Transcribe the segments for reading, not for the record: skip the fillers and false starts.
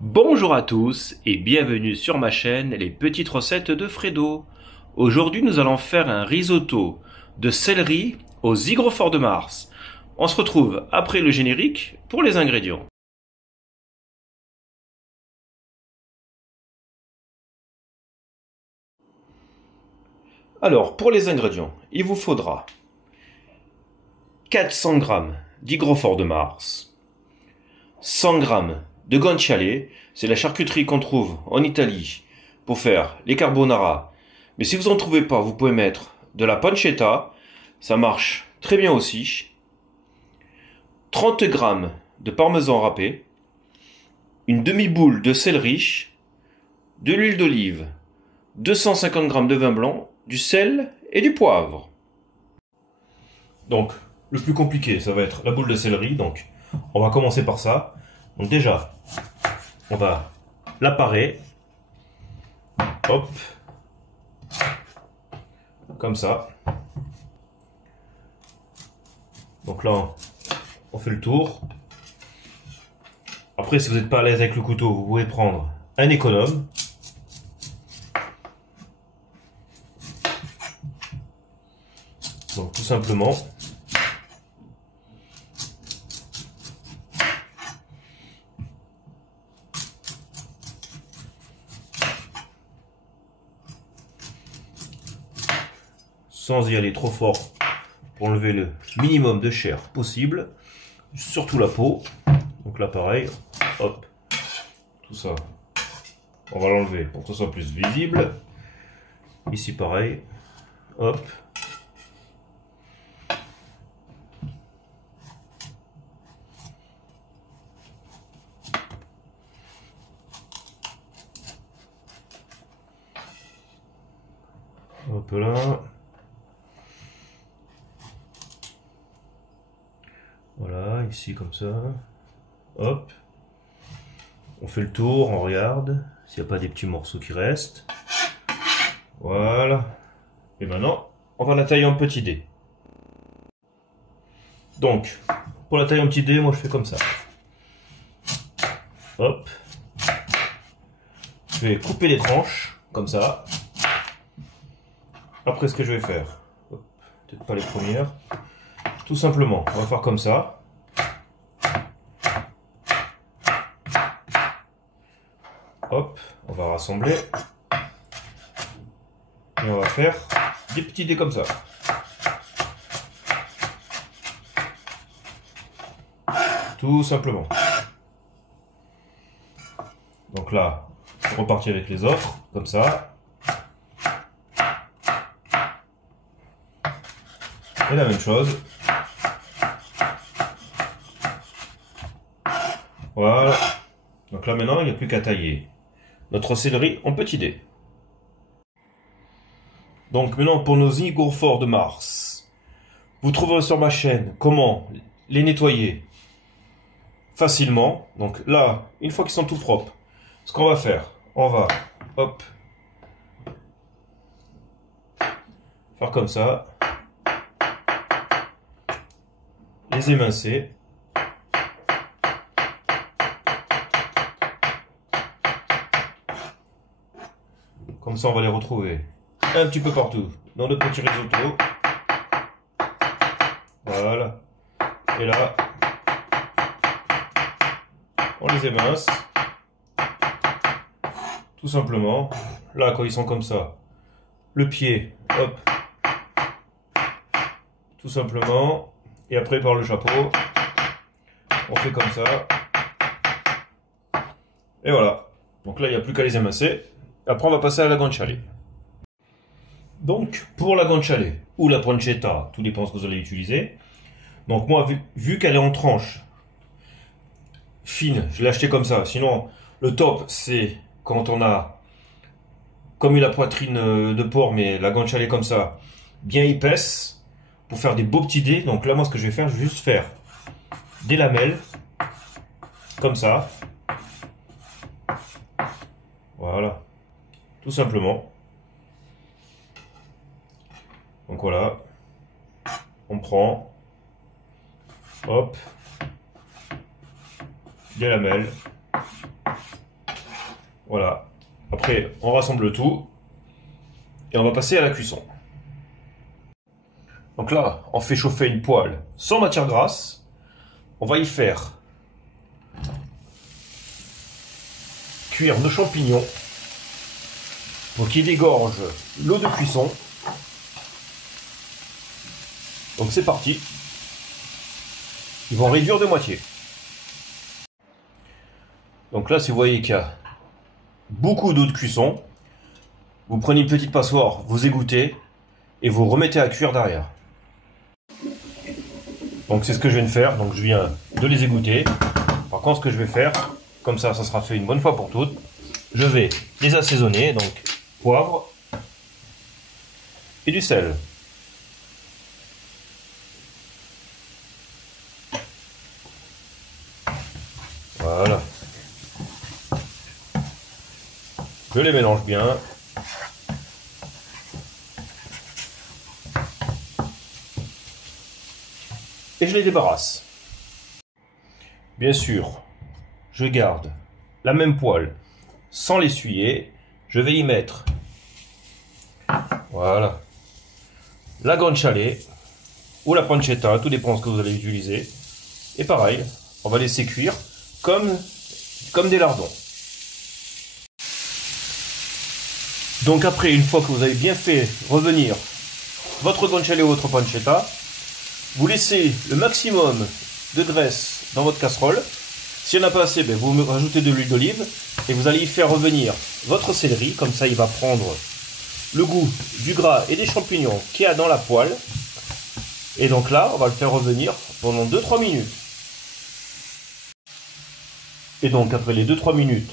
Bonjour à tous et bienvenue sur ma chaîne Les Petites Recettes de Fredo. Aujourd'hui nous allons faire un risotto de céleri aux hygrophores de Mars. On se retrouve après le générique pour les ingrédients. Alors pour les ingrédients, il vous faudra 400 g d'hygrophores de Mars, 100 g de guanciale, c'est la charcuterie qu'on trouve en Italie pour faire les carbonara. Mais si vous n'en trouvez pas, vous pouvez mettre de la pancetta, ça marche très bien aussi. 30 g de parmesan râpé, une demi-boule de céleri, de l'huile d'olive, 250 g de vin blanc, du sel et du poivre. Donc, le plus compliqué, ça va être la boule de céleri. Donc, on va commencer par ça. Donc déjà, on va l'apparaître. Hop. Comme ça. Donc là, on fait le tour. Après, si vous n'êtes pas à l'aise avec le couteau, vous pouvez prendre un économe. Donc tout simplement, sans y aller trop fort pour enlever le minimum de chair possible, surtout la peau. Donc là pareil, hop, tout ça, on va l'enlever pour que ce soit plus visible. Ici pareil, hop. Hop là. Voilà, ici comme ça. Hop. On fait le tour, on regarde s'il n'y a pas des petits morceaux qui restent. Voilà. Et maintenant, on va la tailler en petits dés. Donc, pour la taille en petits dés, moi je fais comme ça. Hop. Je vais couper les tranches, comme ça. Après, ce que je vais faire, peut-être pas les premières, tout simplement, on va faire comme ça. Hop, on va rassembler. Et on va faire des petits dés comme ça. Tout simplement. Donc là, on repartit avec les autres, comme ça. Et la même chose. Voilà. Donc là maintenant, il n'y a plus qu'à tailler notre céleri en petits dés. Donc maintenant pour nos hygrophores de Mars. Vous trouverez sur ma chaîne comment les nettoyer facilement. Donc là, une fois qu'ils sont tout propres, ce qu'on va faire, on va, hop, faire comme ça. Les émincer. Comme ça, on va les retrouver un petit peu partout dans notre petit risotto. Voilà. Et là, on les émince. Tout simplement. Là, quand ils sont comme ça, le pied, hop. Tout simplement. Et après, par le chapeau, on fait comme ça. Et voilà. Donc là, il n'y a plus qu'à les émincer. Après, on va passer à la guanciale. Donc, pour la guanciale ou la pancetta, tout dépend ce que vous allez utiliser. Donc moi, vu qu'elle est en tranches fines, je l'ai acheté comme ça. Sinon, le top, c'est quand on a comme la poitrine de porc, mais la guanciale est comme ça, bien épaisse. Pour faire des beaux petits dés, donc là moi ce que je vais faire, je vais juste faire des lamelles, comme ça. Voilà, tout simplement. Donc voilà, on prend, hop, des lamelles, Voilà. Après, on rassemble le tout. Et on va passer à la cuisson. Donc là, on fait chauffer une poêle sans matière grasse. On va y faire cuire nos champignons pour qu'ils dégorgent l'eau de cuisson. Donc c'est parti. Ils vont réduire de moitié. Donc là, si vous voyez qu'il y a beaucoup d'eau de cuisson, vous prenez une petite passoire, vous égouttez et vous remettez à cuire derrière. Donc c'est ce que je viens de faire. Donc je viens de les égoutter. Par contre, ce que je vais faire, comme ça sera fait une bonne fois pour toutes, je vais les assaisonner. Donc poivre et du sel. Voilà. Je les mélange bien. Et je les débarrasse. Bien sûr, je garde la même poêle sans l'essuyer. Je vais y mettre, voilà, la guanciale ou la pancetta, tout dépend de ce que vous allez utiliser. Et pareil, on va laisser cuire comme des lardons. Donc après, une fois que vous avez bien fait revenir votre guanciale ou votre pancetta, vous laissez le maximum de graisse dans votre casserole. S'il n'y en a pas assez, vous rajoutez de l'huile d'olive et vous allez y faire revenir votre céleri. Comme ça, il va prendre le goût du gras et des champignons qu'il y a dans la poêle. Et donc là, on va le faire revenir pendant 2-3 minutes. Et donc, après les 2-3 minutes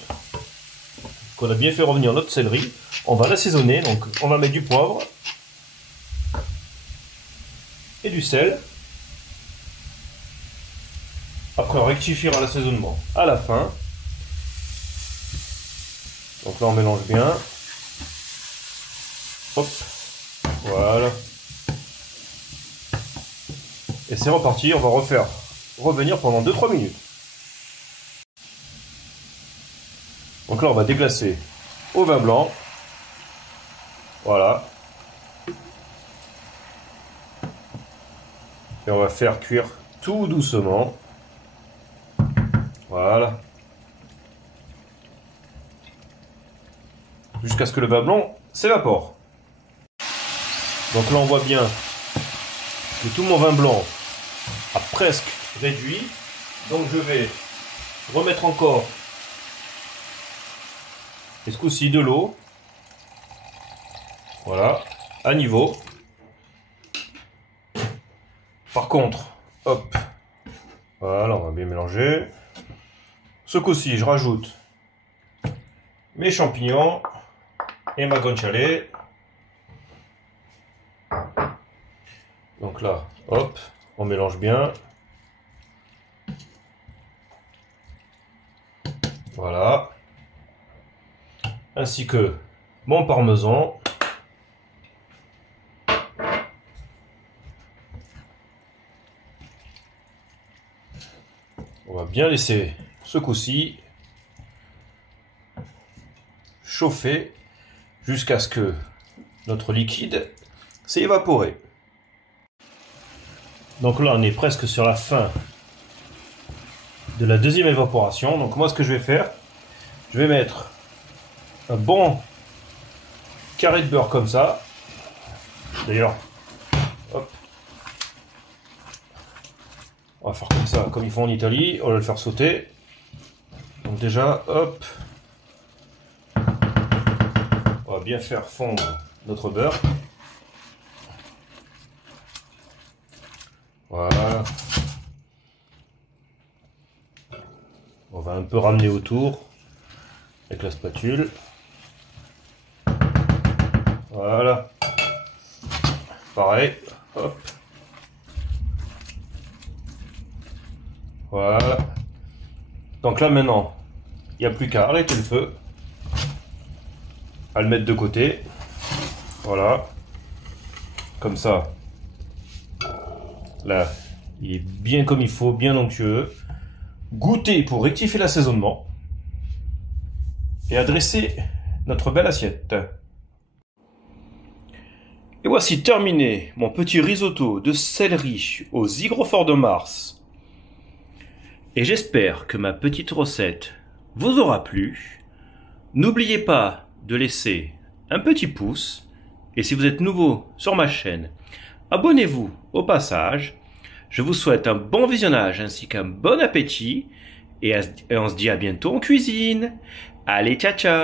qu'on a bien fait revenir notre céleri, on va l'assaisonner. Donc, on va mettre du poivre et du sel. Après, on rectifiera l'assaisonnement à la fin. Donc là, on mélange bien. Hop, voilà. Et c'est reparti, on va refaire revenir pendant 2-3 minutes. Donc là, on va déglacer au vin blanc. Voilà. Et on va faire cuire tout doucement. Voilà. Jusqu'à ce que le vin blanc s'évapore. Donc là, on voit bien que tout mon vin blanc a presque réduit. Donc je vais remettre encore, et ce coup-ci, de l'eau. Voilà, à niveau. Par contre, hop, voilà, on va bien mélanger. Ce coup-ci, je rajoute mes champignons et ma guanciale. Donc là, hop, on mélange bien. Voilà. Ainsi que mon parmesan. On va bien laisser ce coup-ci chauffer jusqu'à ce que notre liquide s'est évaporé. Donc là, on est presque sur la fin de la deuxième évaporation. Donc moi, ce que je vais faire, je vais mettre un bon carré de beurre comme ça. D'ailleurs, hop, on va faire comme ça, comme ils font en Italie. On va le faire sauter. Donc déjà, hop, on va bien faire fondre notre beurre. Voilà. On va un peu ramener autour avec la spatule. Voilà. Pareil. Hop. Voilà. Donc là maintenant, il n'y a plus qu'à arrêter le feu, à le mettre de côté. Voilà. Comme ça. Là, il est bien comme il faut, bien onctueux. Goûter pour rectifier l'assaisonnement. et à dresser notre belle assiette. Et voici terminé mon petit risotto de céleri aux hygrophores de Mars. Et j'espère que ma petite recette vous aura plu. N'oubliez pas de laisser un petit pouce. Et si vous êtes nouveau sur ma chaîne, abonnez-vous au passage. Je vous souhaite un bon visionnage ainsi qu'un bon appétit. Et on se dit à bientôt en cuisine. Allez, ciao ciao!